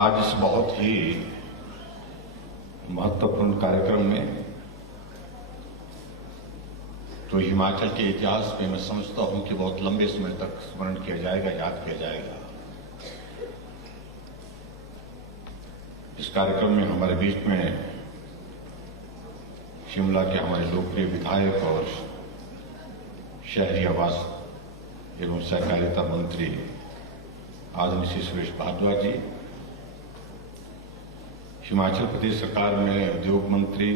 आज इस बहुत ही महत्वपूर्ण कार्यक्रम में जो हिमाचल के इतिहास में मैं समझता हूं कि बहुत लंबे समय तक स्मरण किया जाएगा, याद किया जाएगा। इस कार्यक्रम में हमारे बीच में शिमला के हमारे लोकप्रिय विधायक और शहरी आवास एवं सहकारिता मंत्री आदरणीय श्री सुरेश भारद्वाज जी, हिमाचल प्रदेश सरकार में उद्योग मंत्री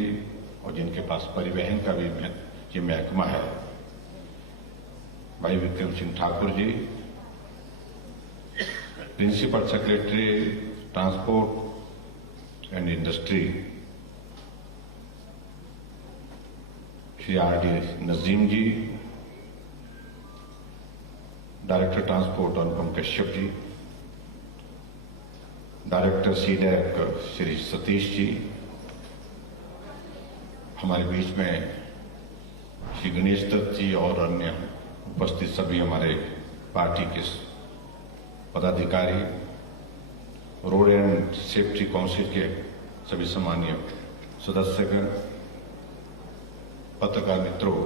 और जिनके पास परिवहन का भी ये महकमा है, भाई Vikram Singh Thakur ji, principal secretary transport and industry Shri R D. Nazim ji, director transport Anupam Kashyap ji, director CDAC Shri Satish ji, हमारे बीच में श्री गणेश दत्त जी और अन्य उपस्थित सभी हमारे पार्टी के पदाधिकारी, रोड एंड सेफ्टी काउंसिल के सभी सम्मानीय सदस्यगण, पत्रकार मित्रों,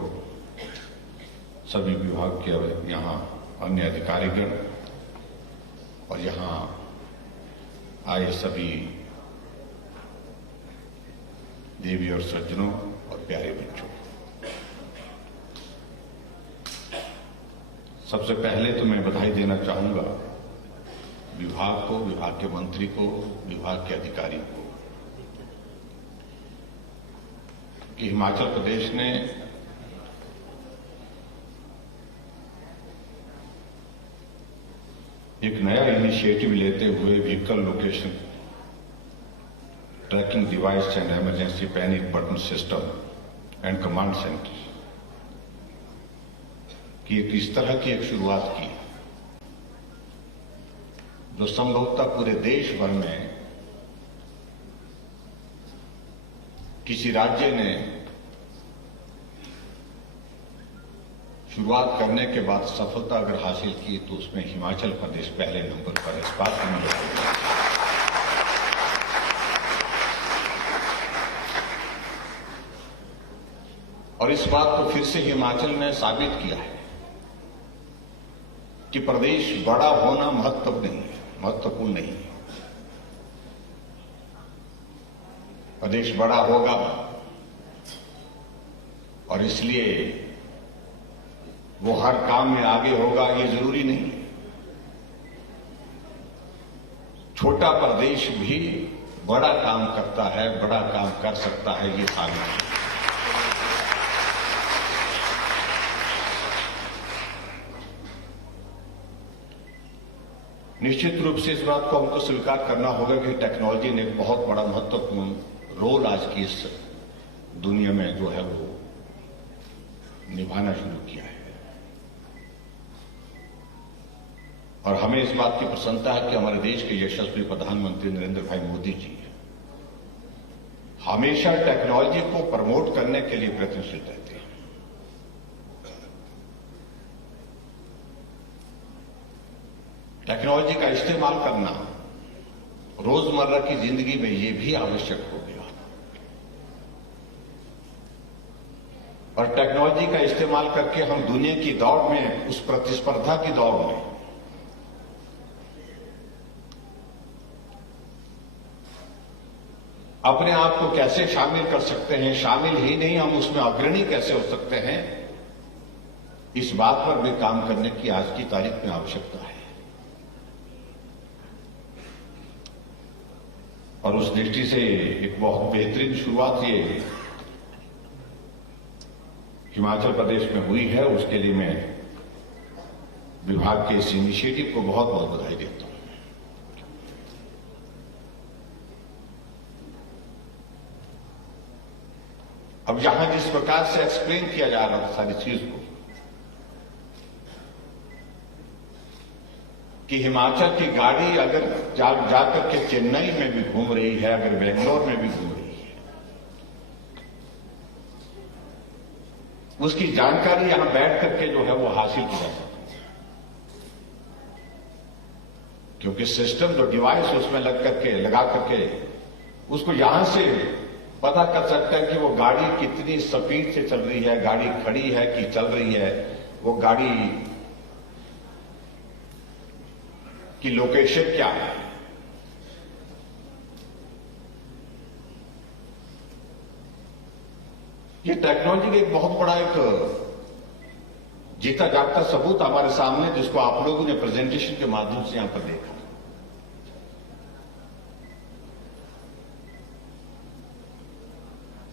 सभी विभाग के यहाँ अन्य अधिकारीगण और यहाँ आए सभी देवी और सज्जनों और प्यारे बच्चों, सबसे पहले तो मैं बधाई देना चाहूंगा विभाग को, विभाग के मंत्री को, विभाग के अधिकारी को कि हिमाचल प्रदेश ने एक नया इनिशिएटिव लेते हुए vehicle location tracking device and emergency panic button system and command centre की इस तरह की एक शुरुआत की जो संभवतः पूरे देश भर में किसी राज्य ने शुरुआत करने के बाद सफलता अगर हासिल की तो उसमें हिमाचल प्रदेश पहले नंबर पर है। इस बात को मैं और इस बात को फिर से हिमाचल ने साबित किया है कि प्रदेश बड़ा होना महत्वपूर्ण नहीं है। प्रदेश बड़ा होगा और इसलिए वो हर काम में आगे होगा ये जरूरी नहीं। छोटा प्रदेश भी बड़ा काम करता है, बड़ा काम कर सकता है, ये साबित है। निश्चित रूप से इस बात को हमको स्वीकार करना होगा कि टेक्नोलॉजी ने एक बहुत बड़ा महत्वपूर्ण रोल आज की इस दुनिया में जो है वो निभाना शुरू किया है। और हमें इस बात की प्रसन्नता है कि हमारे देश के यशस्वी प्रधानमंत्री नरेंद्र भाई मोदी जी हमेशा टेक्नोलॉजी को प्रमोट करने के लिए प्रयत्नशील रहते हैं। टेक्नोलॉजी का इस्तेमाल करना रोजमर्रा की जिंदगी में ये भी आवश्यक हो गया और टेक्नोलॉजी का इस्तेमाल करके हम दुनिया की दौड़ में, उस प्रतिस्पर्धा की दौड़ में अपने आप को कैसे शामिल कर सकते हैं, शामिल ही नहीं हम उसमें अग्रणी कैसे हो सकते हैं, इस बात पर भी काम करने की आज की तारीख में आवश्यकता है। और उस दृष्टि से एक बहुत बेहतरीन शुरुआत ये हिमाचल प्रदेश में हुई है, उसके लिए मैं विभाग के इस इनिशिएटिव को बहुत बहुत बधाई देता हूं। अब यहां जिस प्रकार से एक्सप्लेन किया जा रहा था सारी चीज को कि हिमाचल की गाड़ी अगर जाकर के चेन्नई में भी घूम रही है, अगर बेंगलोर में भी घूम रही है, उसकी जानकारी यहां बैठ करके जो है वो हासिल की जा सकती है। क्योंकि सिस्टम जो डिवाइस उसमें लगा करके उसको यहां से पता कर सकता है कि वो गाड़ी कितनी स्पीड से चल रही है, गाड़ी खड़ी है कि चल रही है, वो गाड़ी की लोकेशन क्या है। ये टेक्नोलॉजी का एक बहुत बड़ा एक जीता जागता सबूत हमारे सामने, जिसको आप लोगों ने प्रेजेंटेशन के माध्यम से यहां पर देखा।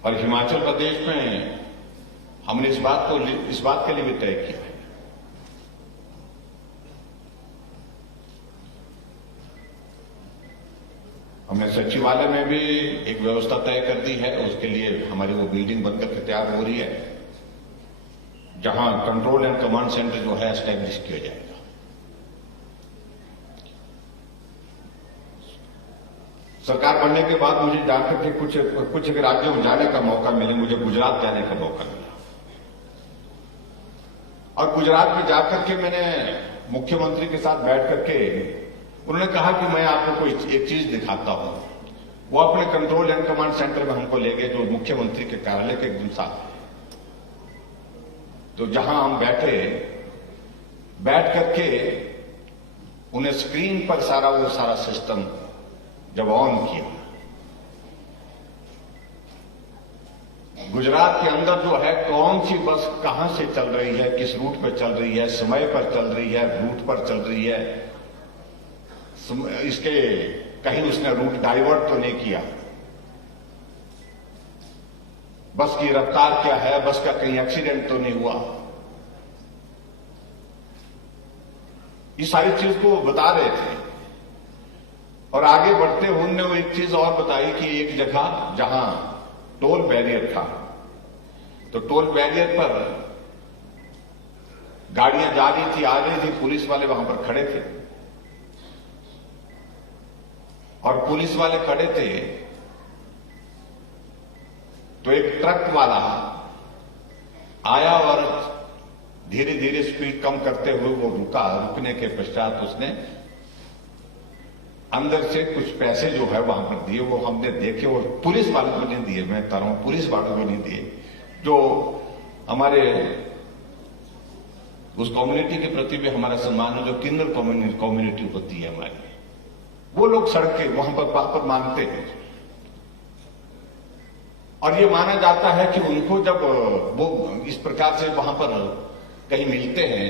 और हिमाचल प्रदेश में हमने इस बात के लिए भी तय किया है। हमने सचिवालय में भी एक व्यवस्था तय कर दी है। उसके लिए हमारी वो बिल्डिंग बनकर के तैयार हो रही है, जहां कंट्रोल एंड कमांड सेंटर जो है एस्टैब्लिश किया जाएगा। सरकार बनने के बाद मुझे जानकर के कुछ राज्यों में जाने का मौका मिले। मुझे गुजरात जाने का मौका मिला और गुजरात में जाकर के मैंने मुख्यमंत्री के साथ बैठ करके उन्होंने कहा कि मैं आपको कोई एक चीज दिखाता हूं। वो अपने कंट्रोल एंड कमांड सेंटर में हमको ले गए, जो मुख्यमंत्री के कार्यालय के एकदम साथ है। तो जहां हम बैठ करके उन्हें स्क्रीन पर वो सारा सिस्टम जब ऑन किया, गुजरात के अंदर जो है कौन सी बस कहां से चल रही है, किस रूट पर चल रही है, समय पर चल रही है, रूट पर चल रही है, इसके कहीं उसने रूट डाइवर्ट तो नहीं किया, बस की रफ्तार क्या है, बस का कहीं एक्सीडेंट तो नहीं हुआ, ये सारी चीज को बता रहे थे। और आगे बढ़ते हुए उन्होंने वो एक चीज और बताई कि एक जगह जहां टोल बैरियर था, तो टोल बैरियर पर गाड़ियां जा रही थी, आ रही थी, पुलिस वाले वहां पर खड़े थे और पुलिस वाले खड़े थे। तो एक ट्रक वाला आया और धीरे धीरे स्पीड कम करते हुए वो रुका। रुकने के पश्चात उसने अंदर से कुछ पैसे जो है वहां पर दिए, वो हमने देखे। और पुलिस वालों को नहीं दिए, मैं बता रहा हूं, पुलिस वालों को नहीं दिए। जो हमारे उस कम्युनिटी के प्रति भी हमारा सम्मान है, जो किन्नर कम्युनिटी होती है हमारी, वो लोग सड़क के वहां पर मांगते हैं। और ये माना जाता है कि उनको जब वो इस प्रकार से वहां पर कहीं मिलते हैं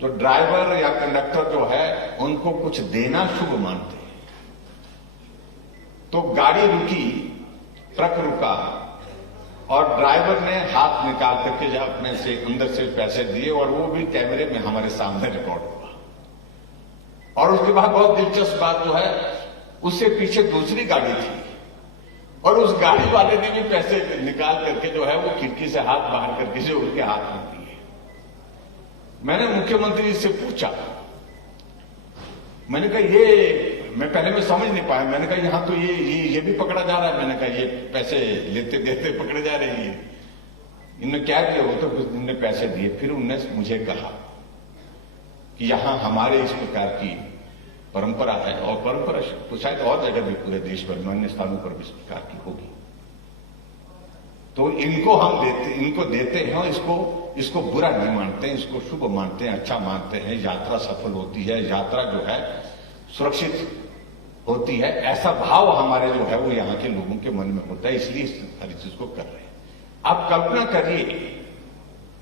तो ड्राइवर या कंडक्टर जो है उनको कुछ देना शुभ मानते हैं। तो गाड़ी रुकी, ट्रक रुका और ड्राइवर ने हाथ निकाल करके जब अपने से अंदर से पैसे दिए, और वो भी कैमरे में हमारे सामने रिकॉर्ड हुआ। और उसके बाद बहुत दिलचस्प बात जो है, उससे पीछे दूसरी गाड़ी थी और उस गाड़ी वाले ने भी पैसे निकाल करके जो है वो खिड़की से हाथ बाहर करके जो उनके हाथ में दिए। मैंने मुख्यमंत्री से पूछा, मैंने कहा मैं पहले समझ नहीं पाया। मैंने कहा यहां तो ये भी पकड़ा जा रहा है। मैंने कहा ये पैसे लेते देते पकड़े जा रहे हैं। इन्होंने क्या दिया? वो तो इन्होंने पैसे दिए। फिर उन्होंने मुझे कहा कि यहां हमारे इस प्रकार की परंपरा है, और परंपरा तो शायद और जगह भी पूरे देश भर में अन्य स्थानों पर भी इस प्रकार की होगी। तो इनको देते हैं और इसको बुरा नहीं मानते हैं, इसको शुभ मानते हैं, अच्छा मानते हैं। यात्रा सफल होती है, यात्रा जो है सुरक्षित होती है, ऐसा भाव हमारे जो है वो यहां के लोगों के मन में होता है, इसलिए इस सारी चीज को कर रहे हैं। आप कल्पना करिए,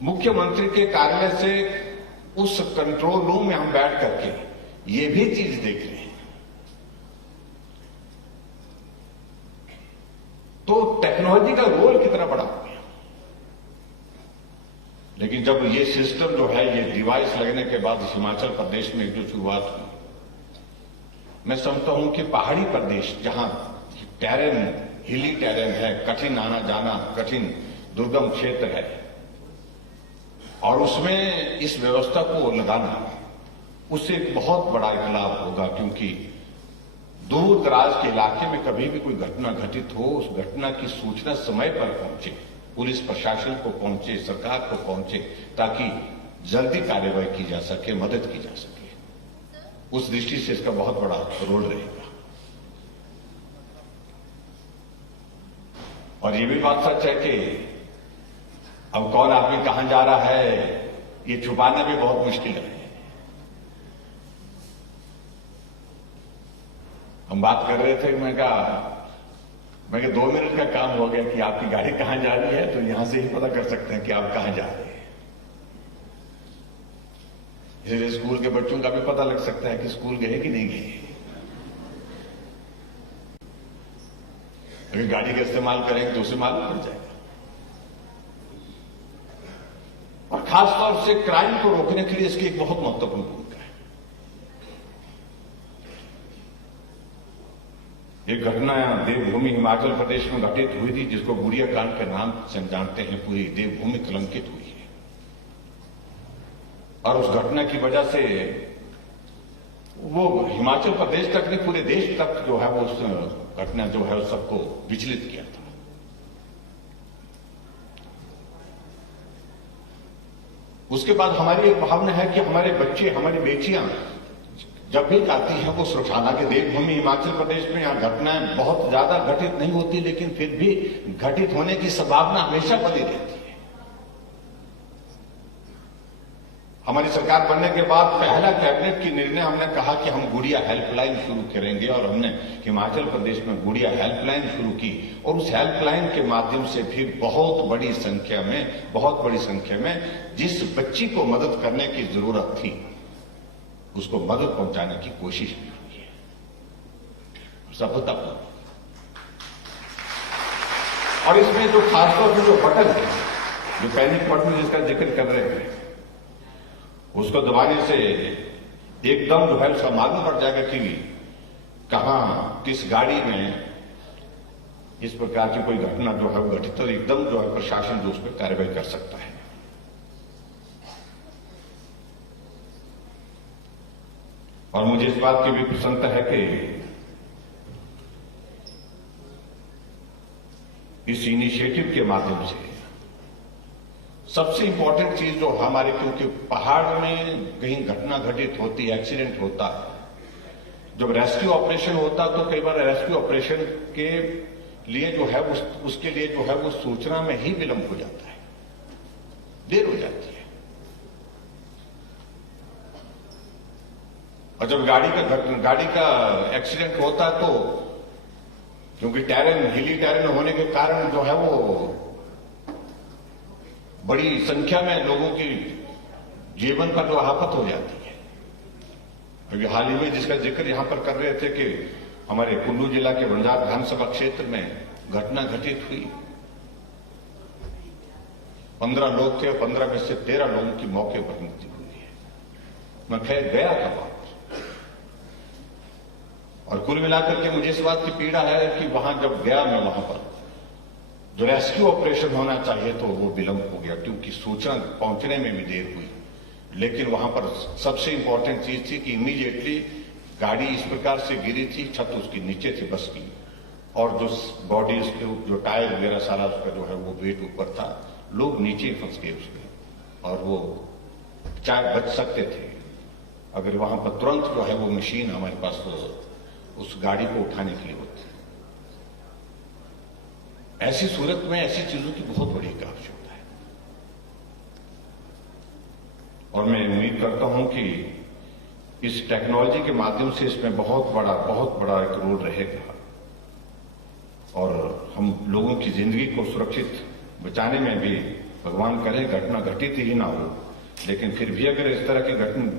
मुख्यमंत्री के कार्यालय से उस कंट्रोल रूम में हम बैठ करके ये भी चीज देख रहे हैं। तो टेक्नोलॉजी का रोल कितना बड़ा हो गया। लेकिन जब ये सिस्टम जो है, ये डिवाइस लगने के बाद हिमाचल प्रदेश में जो शुरुआत हुई, मैं समझता हूं कि पहाड़ी प्रदेश जहां हिली टेरेन है, कठिन आना जाना, कठिन दुर्गम क्षेत्र है, और उसमें इस व्यवस्था को लगाना, उससे एक बहुत बड़ा एक लाभ होगा। क्योंकि दूर दराज के इलाके में कभी भी कोई घटना घटित हो, उस घटना की सूचना समय पर पहुंचे, पुलिस प्रशासन को पहुंचे, सरकार को पहुंचे, ताकि जल्दी कार्रवाई की जा सके, मदद की जा सके। उस दृष्टि से इसका बहुत बड़ा रोल रहेगा। और ये भी बात सच है कि अब कौन आदमी कहां जा रहा है ये छुपाना भी बहुत मुश्किल है। हम बात कर रहे थे, मैं कहा 2 मिनट का काम हो गया कि आपकी गाड़ी कहां जा रही है, तो यहां से ही पता कर सकते हैं कि आप कहां जा रहे हैं। इसलिए स्कूल के बच्चों का भी पता लग सकता है कि स्कूल गए कि नहीं गए। अगर गाड़ी का इस्तेमाल करेंगे तो उसे मालूम पड़ जाएगा। और खासतौर से क्राइम को रोकने के लिए इसकी एक बहुत महत्वपूर्ण भूमिका है। एक घटना देवभूमि हिमाचल प्रदेश में घटित हुई थी, जिसको गुड़िया कांड के नाम से हम जानते हैं। पूरी देवभूमि कलंकित हुई है और उस घटना की वजह से वो हिमाचल प्रदेश तक नहीं, पूरे देश तक जो है वो उस घटना जो है उस सबको विचलित किया था। उसके बाद हमारी एक भावना है कि हमारे बच्चे, हमारी बेटियां जब भी जाती हैं वो सुरक्षा, हालांकि देवभूमि हिमाचल प्रदेश में यहां घटनाएं बहुत ज्यादा घटित नहीं होती, लेकिन फिर भी घटित होने की संभावना हमेशा बनी रहती है। हमारी सरकार बनने के बाद पहला कैबिनेट की निर्णय हमने कहा कि हम गुड़िया हेल्पलाइन शुरू करेंगे, और हमने हिमाचल प्रदेश में गुड़िया हेल्पलाइन शुरू की। और उस हेल्पलाइन के माध्यम से फिर बहुत बड़ी संख्या में जिस बच्ची को मदद करने की जरूरत थी उसको मदद पहुंचाने की कोशिश भी हुई है, सफलतापूर्वक। और इसमें जो खासतौर से जो बटन है, जो पैनिक बटन जिसका जिक्र कर रहे हैं, उसको दबाने से एकदम जो है उसका मालूम पड़ जाएगा कि कहां किस गाड़ी में इस प्रकार की कोई घटना जो है वो घटित, और एकदम जो है प्रशासन जो उस पर कार्रवाई कर सकता है। और मुझे इस बात की भी प्रसन्नता है कि इस इनिशिएटिव के माध्यम से सबसे इंपॉर्टेंट चीज जो हमारे, क्योंकि पहाड़ में कहीं घटना घटित होती है, एक्सीडेंट होता है, जब रेस्क्यू ऑपरेशन होता है तो कई बार रेस्क्यू ऑपरेशन के लिए जो है उसके लिए जो है वो सूचना में ही विलंब हो जाता है, देर हो जाती है। और जब गाड़ी का एक्सीडेंट होता है तो क्योंकि हिली टेरेन होने के कारण जो है वो बड़ी संख्या में लोगों की जीवन पर जो आफत हो जाती है। अभी हाल ही में जिसका जिक्र यहां पर कर रहे थे कि हमारे कुल्लू जिला के बंजार विधानसभा क्षेत्र में घटना घटित हुई, 15 लोग थे और 15 में से 13 लोगों की मौके पर मृत्यु हुई है। मैं खैर गया था वहां, और कुल मिलाकर के मुझे इस बात की पीड़ा है कि वहां जब गया मैं, वहां पर जो रेस्क्यू ऑपरेशन होना चाहिए तो वो विलंब हो गया, क्योंकि सूचना पहुंचने में भी देर हुई। लेकिन वहां पर सबसे इंपॉर्टेंट चीज थी कि इमीडिएटली गाड़ी इस प्रकार से गिरी थी, छत उसके नीचे थी बस की, और जो बॉडी उसके जो टायर वगैरह सारा उसका जो है वो वेट ऊपर था, लोग नीचे फंस गए उसके, और वो चाहे बच सकते थे अगर वहां पर तुरंत जो है वो मशीन हमारे पास उस गाड़ी को उठाने के लिए होती। ऐसी सूरत में ऐसी चीजों की बहुत बड़ी आवश्यकता है, और मैं उम्मीद करता हूं कि इस टेक्नोलॉजी के माध्यम से इसमें बहुत बड़ा एक रोल रहेगा, और हम लोगों की जिंदगी को सुरक्षित बचाने में भी भगवान करे घटना घटित ही ना हो, लेकिन फिर भी अगर इस तरह की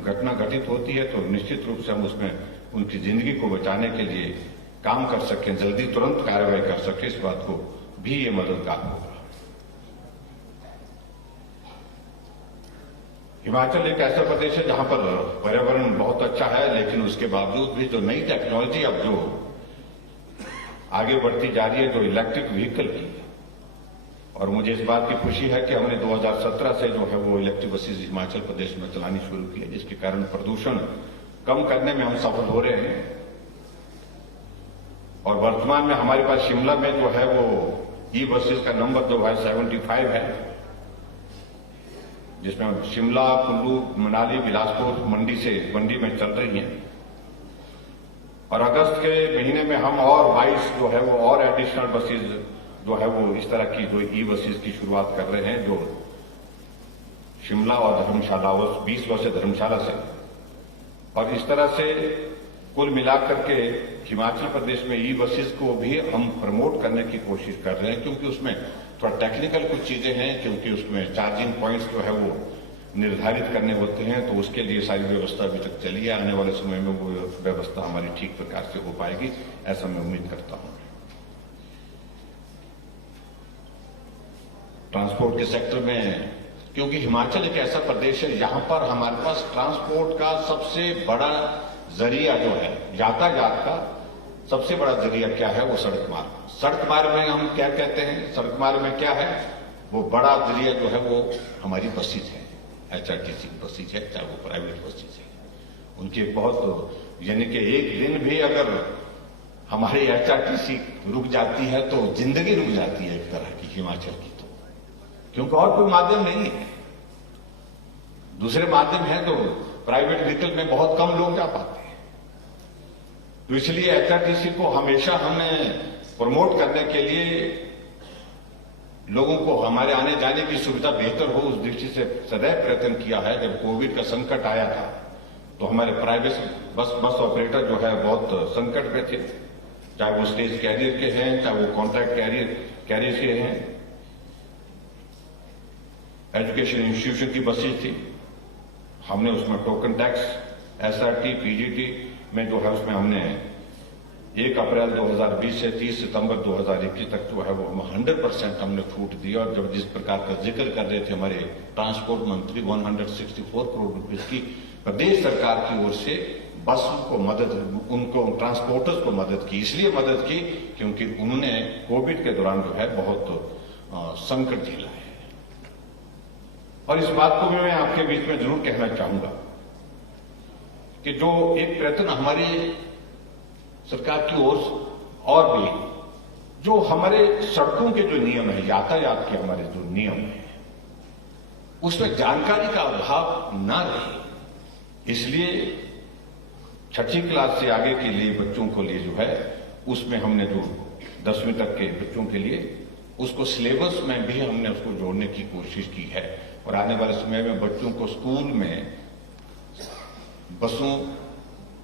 घटना घटित होती है तो निश्चित रूप से हम उसमें उनकी जिंदगी को बचाने के लिए काम कर सकें, जल्दी तुरंत कार्रवाई कर सकें, इस बात को भी ये मददगार होगा। हिमाचल एक ऐसा प्रदेश है जहां पर पर्यावरण बहुत अच्छा है, लेकिन उसके बावजूद भी जो नई टेक्नोलॉजी अब जो आगे बढ़ती जा रही है, जो इलेक्ट्रिक व्हीकल की, और मुझे इस बात की खुशी है कि हमने 2017 से जो है वो इलेक्ट्रिक बसेज हिमाचल प्रदेश में चलानी शुरू की है, जिसके कारण प्रदूषण कम करने में हम सफल हो रहे हैं। और वर्तमान में हमारे पास शिमला में जो है वो ई बसेज का नंबर जो है 75 है, जिसमें शिमला, कुल्लू, मनाली, बिलासपुर, मंडी में चल रही हैं। और अगस्त के महीने में हम और 22 जो है वो और एडिशनल बसेज जो है वो इस तरह की जो ई बसेज की शुरुआत कर रहे हैं, जो शिमला और धर्मशाला, 20 बसें धर्मशाला से, और इस तरह से कुल मिलाकर के हिमाचल प्रदेश में ई बसेस को भी हम प्रमोट करने की कोशिश कर रहे हैं, क्योंकि उसमें थोड़ा टेक्निकल कुछ चीजें हैं, क्योंकि उसमें चार्जिंग पॉइंट्स जो है वो निर्धारित करने होते हैं, तो उसके लिए सारी व्यवस्था अभी तक चली है। आने वाले समय में वो व्यवस्था हमारी ठीक प्रकार से हो पाएगी, ऐसा मैं उम्मीद करता हूं। ट्रांसपोर्ट के सेक्टर में, क्योंकि हिमाचल एक ऐसा प्रदेश है यहां पर हमारे पास ट्रांसपोर्ट का सबसे बड़ा जरिया जो है, यातायात का सबसे बड़ा जरिया क्या है, वो सड़क मार्ग। सड़क मार्ग में हम क्या कहते हैं, सड़क मार्ग में क्या है, वो बड़ा जरिया जो है वो हमारी बसेज है, HRTC बसेज है, चाहे वो प्राइवेट बसेज है। उनकी एक बहुत, यानी कि एक दिन भी अगर हमारी HRTC रुक जाती है तो जिंदगी रुक जाती है एक तरह की हिमाचल की, तो क्योंकि और कोई माध्यम नहीं है। दूसरे माध्यम है तो प्राइवेट व्हीकल में बहुत कम लोग जा पाते हैं, तो इसलिए HRTC को हमेशा हमें प्रमोट करने के लिए, लोगों को हमारे आने जाने की सुविधा बेहतर हो, उस दृष्टि से सदैव प्रयत्न किया है। जब कोविड का संकट आया था तो हमारे प्राइवेट बस ऑपरेटर जो है बहुत संकट में थे, चाहे वो स्टेज कैरियर के हैं, चाहे वो कॉन्ट्रैक्ट कैरियर के हैं। एजुकेशन इंस्टीट्यूशन की बसेज थी, हमने उसमें टोकन टैक्स, SRT, PGT में जो है उसमें हमने 1 अप्रैल 2020 से 30 सितंबर 2021 तक जो है वो 100% हमने छूट दी। और जब जिस प्रकार का जिक्र कर रहे थे हमारे ट्रांसपोर्ट मंत्री, 164 करोड़ रुपए की प्रदेश सरकार की ओर से बसों को मदद, उनको ट्रांसपोर्टर्स को मदद की, इसलिए मदद की क्योंकि उन्होंने कोविड के दौरान जो है बहुत संकट झेला है। और इस बात को भी मैं आपके बीच में जरूर कहना चाहूंगा कि जो एक प्रयत्न हमारी सरकार की ओर और भी, जो हमारे सड़कों के जो नियम है, यातायात के हमारे जो नियम है, उसमें जानकारी का अभाव ना रहे, इसलिए 6ठी क्लास से आगे के लिए बच्चों को लिए जो है उसमें हमने जो 10वीं तक के बच्चों के लिए उसको सिलेबस में भी हमने उसको जोड़ने की कोशिश की है। और आने वाले समय में बच्चों को स्कूल में बसों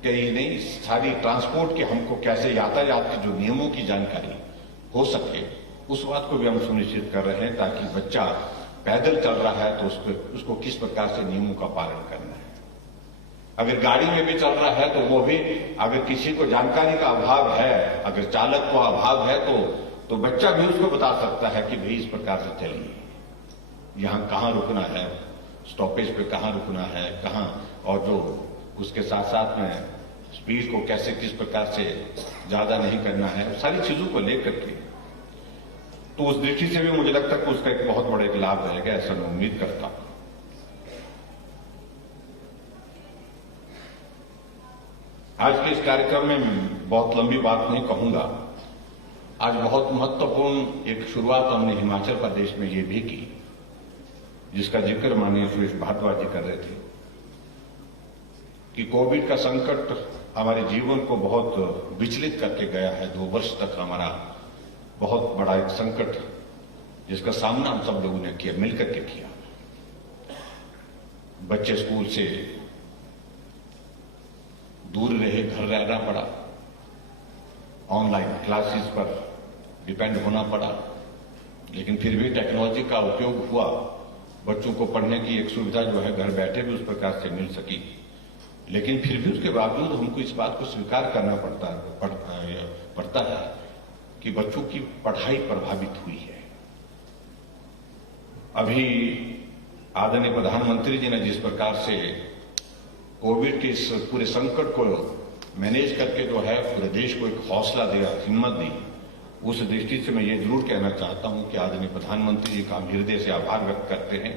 के ही नहीं, सारी ट्रांसपोर्ट के हमको कैसे यातायात के जो नियमों की जानकारी हो सके, उस बात को भी हम सुनिश्चित कर रहे हैं, ताकि बच्चा पैदल चल रहा है तो उसको किस प्रकार से नियमों का पालन करना है। अगर गाड़ी में भी चल रहा है तो वो भी, अगर किसी को जानकारी का अभाव है, अगर चालक को अभाव है तो बच्चा भी उसको बता सकता है कि भाई इस प्रकार से चलिए, यहां कहां रुकना है, स्टॉपेज पे कहां रुकना है, कहां, और जो उसके साथ साथ में स्पीड को कैसे किस प्रकार से ज्यादा नहीं करना है, सारी चीजों को लेकर के, तो उस दृष्टि से भी मुझे लगता है कि उसका एक बहुत बड़ा एक लाभ रहेगा, ऐसा मैं उम्मीद करता हूं। आज के इस कार्यक्रम में बहुत लंबी बात नहीं कहूंगा। आज बहुत महत्वपूर्ण एक शुरुआत हमने हिमाचल प्रदेश में ये भी की, जिसका जिक्र माननीय सुरेश भारद्वाज जी कर रहे थे, कि कोविड का संकट हमारे जीवन को बहुत विचलित करके गया है। 2 वर्ष तक हमारा बहुत बड़ा एक संकट, जिसका सामना हम सब लोगों ने किया, मिलकर के किया। बच्चे स्कूल से दूर रहे, घर रहना पड़ा, ऑनलाइन क्लासेस पर डिपेंड होना पड़ा, लेकिन फिर भी टेक्नोलॉजी का उपयोग हुआ, बच्चों को पढ़ने की एक सुविधा जो है घर बैठे भी उस प्रकार से मिल सकी। लेकिन फिर भी उसके बावजूद हमको इस बात को स्वीकार करना पड़ता है कि बच्चों की पढ़ाई प्रभावित हुई है। अभी आदरणीय प्रधानमंत्री जी ने जिस प्रकार से कोविड के इस पूरे संकट को मैनेज करके जो है पूरे देश को एक हौसला दिया, हिम्मत दी, उस दृष्टि से मैं ये जरूर कहना चाहता हूं कि आदरणीय प्रधानमंत्री जी का हम हृदय से आभार व्यक्त करते हैं।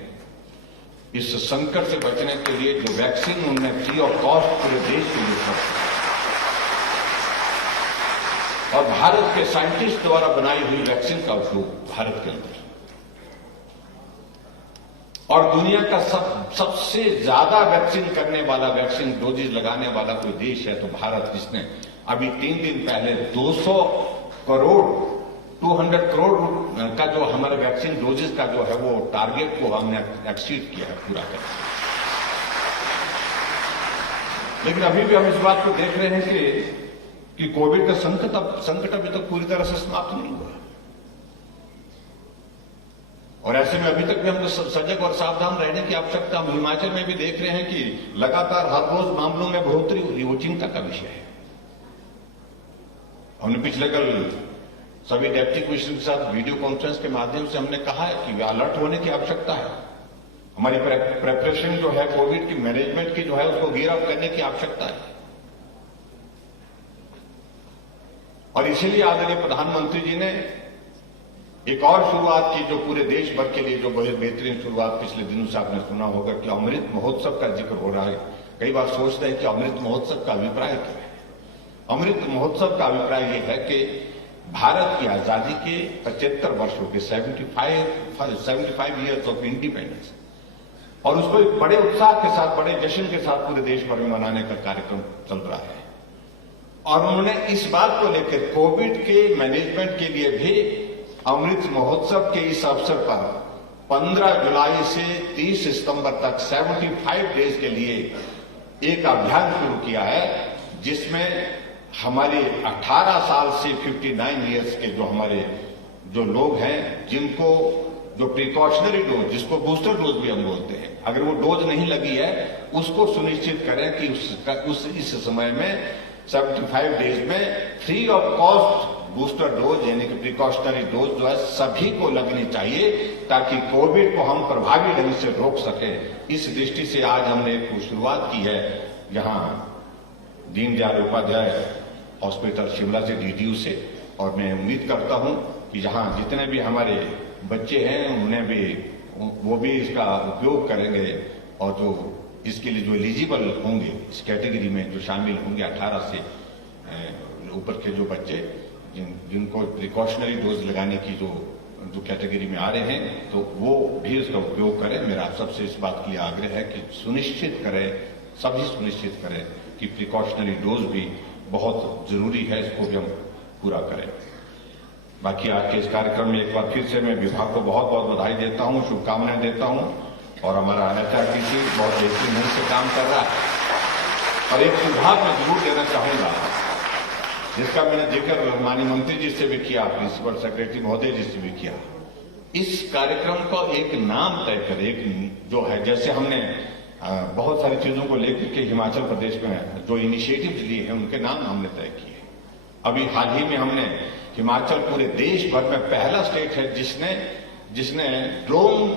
इस संकट से बचने के लिए जो वैक्सीन उन्होंने फ्री ऑफ कॉस्ट पूरे देश के लिए कर, और भारत के साइंटिस्ट द्वारा बनाई हुई वैक्सीन का उपयोग भारत के अंदर, और दुनिया का सबसे ज्यादा वैक्सीन करने वाला, वैक्सीन डोजेज लगाने वाला कोई देश है तो भारत, जिसने अभी 3 दिन पहले 200 करोड़ का जो हमारे वैक्सीन डोजेस का जो है वो टारगेट को हमने एक्सीड किया है पूरा कर। लेकिन अभी भी हम इस बात को देख रहे हैं कि कोविड का संकट अभी तक पूरी तरह से समाप्त नहीं हुआ, और ऐसे में अभी तक भी हमको सजग और सावधान रहने की आवश्यकता। हम हिमाचल में भी देख रहे हैं कि लगातार हर रोज मामलों में बढ़ोतरी हो रही है, वो चिंता का विषय है। हमने पिछले कल सभी डेप्टी कमिश्नर के साथ वीडियो कॉन्फ्रेंस के माध्यम से हमने कहा है कि अलर्ट होने की आवश्यकता है। हमारी प्रेपरेशन जो है कोविड की मैनेजमेंट की जो है उसको गियर अप करने की आवश्यकता है, और इसीलिए आदरणीय प्रधानमंत्री जी ने एक और शुरुआत की जो पूरे देश भर के लिए जो बहुत बेहतरीन शुरुआत पिछले दिनों से आपने सुना होगा कि अमृत महोत्सव का जिक्र हो रहा है। कई बार सोचते हैं कि अमृत महोत्सव का अभिप्राय क्या है। अमृत महोत्सव का अभिप्राय यह है कि भारत की आजादी के 75 वर्षों के 75 ईयर्स ऑफ इंडिपेंडेंस, और उसको एक बड़े उत्साह के साथ, बड़े जश्न के साथ पूरे देश भर में मनाने का कार्यक्रम चल रहा है। और उन्होंने इस बात को लेकर कोविड के मैनेजमेंट के लिए भी अमृत महोत्सव के इस अवसर पर 15 जुलाई से 30 सितंबर तक 75 डेज के लिए एक अभियान शुरू किया है, जिसमें हमारे 18 साल से 59 ईयर्स के जो हमारे जो लोग हैं, जिनको जो प्रिकॉशनरी डोज, जिसको बूस्टर डोज भी हम बोलते हैं, अगर वो डोज नहीं लगी है उसको सुनिश्चित करें कि इस समय में 75 डेज में free of cost booster dose यानी कि प्रिकॉशनरी डोज जो है सभी को लगनी चाहिए, ताकि कोविड को हम प्रभावी ढंग से रोक सके। इस दृष्टि से आज हमने एक शुरुआत की है यहाँ दीनदयाल उपाध्याय हॉस्पिटल शिमला से, डीडीयू से, और मैं उम्मीद करता हूं कि जहां जितने भी हमारे बच्चे हैं उन्हें भी वो भी इसका उपयोग करेंगे, और जो इसके लिए जो एलिजिबल होंगे इस कैटेगरी में जो शामिल होंगे 18 से ऊपर के जो बच्चे जिनको प्रिकॉशनरी डोज लगाने की जो कैटेगरी में आ रहे हैं, तो वो भी इसका उपयोग करें। मेरा आप सबसे इस बात के लिए आग्रह है कि सुनिश्चित करें, सभी सुनिश्चित करें कि प्रिकॉशनरी डोज भी बहुत जरूरी है, इसको भी हम पूरा करें। बाकी आज के इस कार्यक्रम में एक बार फिर से मैं विभाग को बहुत बहुत बधाई देता हूं, शुभकामनाएं देता हूं, और हमारा एचआरटीसी बहुत बेहतरीन ढंग से काम कर रहा है। और एक सुझाव मैं जरूर देना चाहूंगा, जिसका मैंने जिक्र माननीय मंत्री जी से भी किया, प्रिंसिपल सेक्रेटरी महोदय जी से भी किया। इस कार्यक्रम को एक नाम तय करें, एक जो है, जैसे हमने बहुत सारी चीजों को लेकर के हिमाचल प्रदेश में जो इनिशिएटिव लिए हैं उनके नाम हमने तय किए। अभी हाल ही में हमने हिमाचल पूरे देश भर में पहला स्टेट है जिसने ड्रोन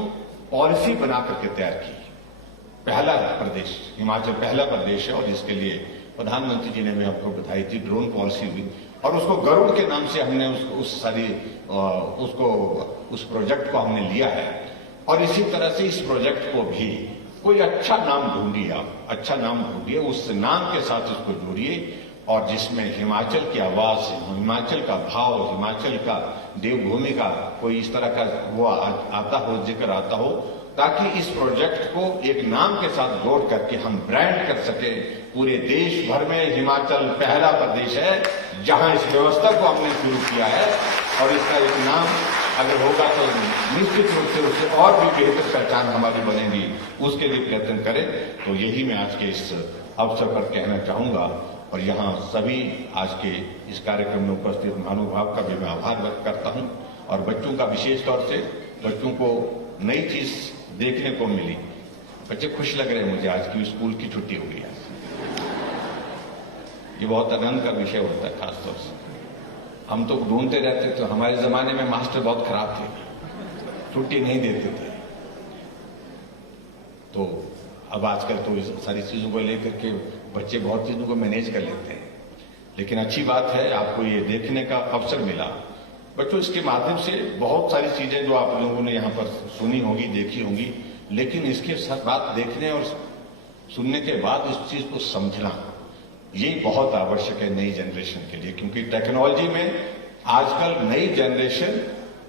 पॉलिसी बना करके तैयार की। पहला प्रदेश, हिमाचल पहला प्रदेश है, और इसके लिए प्रधानमंत्री जी ने भी हमको बधाई दी। ड्रोन पॉलिसी हुई और उसको गरुड़ के नाम से हमने उस प्रोजेक्ट को हमने लिया है। और इसी तरह से इस प्रोजेक्ट को भी कोई अच्छा नाम ढूंढिए, आप अच्छा नाम ढूंढिए, उस नाम के साथ उसको जोड़िए, और जिसमें हिमाचल की आवाज, हिमाचल का भाव, हिमाचल का देवभूमि का कोई इस तरह का वो आता हो, जिक्र आता हो, ताकि इस प्रोजेक्ट को एक नाम के साथ जोड़ करके हम ब्रांड कर सके। पूरे देश भर में हिमाचल पहला प्रदेश है जहां इस व्यवस्था को हमने शुरू किया है, और इसका एक नाम अगर होगा तो निश्चित रूप से उससे और भी बेहतर पहचान हमारी बनेगी, उसके लिए प्रयत्न करें। तो यही मैं आज के इस अवसर पर कहना चाहूंगा, और यहाँ सभी आज के इस कार्यक्रम में उपस्थित महानुभाव का भी मैं आभार व्यक्त करता हूं। और बच्चों का विशेष तौर से, बच्चों को नई चीज देखने को मिली, बच्चे खुश लग रहे हैं मुझे आज की स्कूल की छुट्टी हो गई है। ये बहुत आनंद का विषय होता है। खासतौर से हम तो ढूंढते रहते थे, हमारे जमाने में मास्टर बहुत खराब थे, छुट्टी नहीं देते थे। तो अब आजकल तो इस सारी चीजों को लेकर के बच्चे बहुत चीजों को मैनेज कर लेते हैं। लेकिन अच्छी बात है आपको ये देखने का अवसर मिला। बच्चों, इसके माध्यम से बहुत सारी चीजें जो आप लोगों ने यहाँ पर सुनी होगी, देखी होंगी, लेकिन इसके साथ बात देखने और सुनने के बाद इस चीज को समझना ये बहुत आवश्यक है नई जनरेशन के लिए, क्योंकि टेक्नोलॉजी में आजकल नई जनरेशन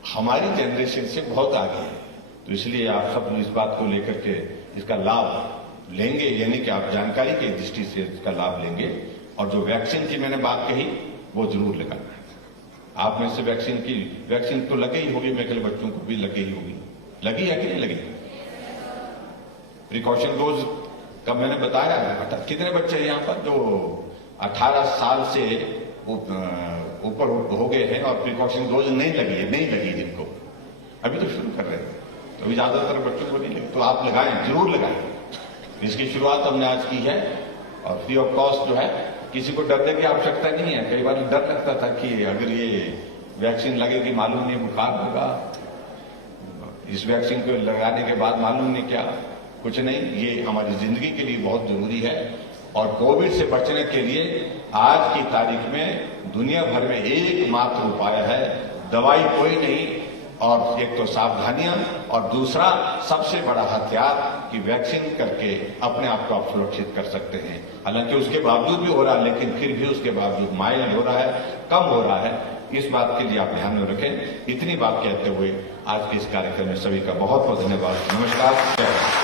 हमारी जनरेशन से बहुत आगे है। तो इसलिए आप सब इस बात को लेकर के इसका लाभ लेंगे, यानी कि आप जानकारी की दृष्टि से इसका लाभ लेंगे। और जो वैक्सीन की मैंने बात कही वो जरूर लगाना है। आप में से वैक्सीन तो लगे ही होगी, मेरे ख्याल बच्चों को भी लगे ही होगी। लगी है कि नहीं लगी? प्रिकॉशन डोज का मैंने बताया, कितने बच्चे यहाँ पर जो 18 साल से ऊपर हो गए हैं और प्रिकॉशन डोज नहीं लगी जिनको अभी तो शुरू कर रहे हैं, तो अभी ज्यादातर बच्चों को नहीं लगी, तो आप लगाएं, जरूर लगाएं। इसकी शुरुआत हमने आज की है और फ्री ऑफ कॉस्ट जो है, किसी को डरने की आवश्यकता नहीं है। कई बार डर लगता था कि अगर ये वैक्सीन लगेगी मालूम नहीं बुखार होगा, इस वैक्सीन को लगाने के बाद मालूम नहीं क्या, कुछ नहीं। ये हमारी जिंदगी के लिए बहुत जरूरी है और कोविड से बचने के लिए आज की तारीख में दुनिया भर में एकमात्र उपाय है, दवाई कोई नहीं, और एक तो सावधानियां और दूसरा सबसे बड़ा हथियार कि वैक्सीन करके अपने आप को आप सुरक्षित कर सकते हैं। हालांकि उसके बावजूद भी हो रहा है, लेकिन फिर भी उसके बावजूद माइल्ड हो रहा है, कम हो रहा है। इस बात के लिए आप ध्यान में रखें। इतनी बात कहते हुए आज के इस कार्यक्रम में सभी का बहुत बहुत धन्यवाद। नमस्कार।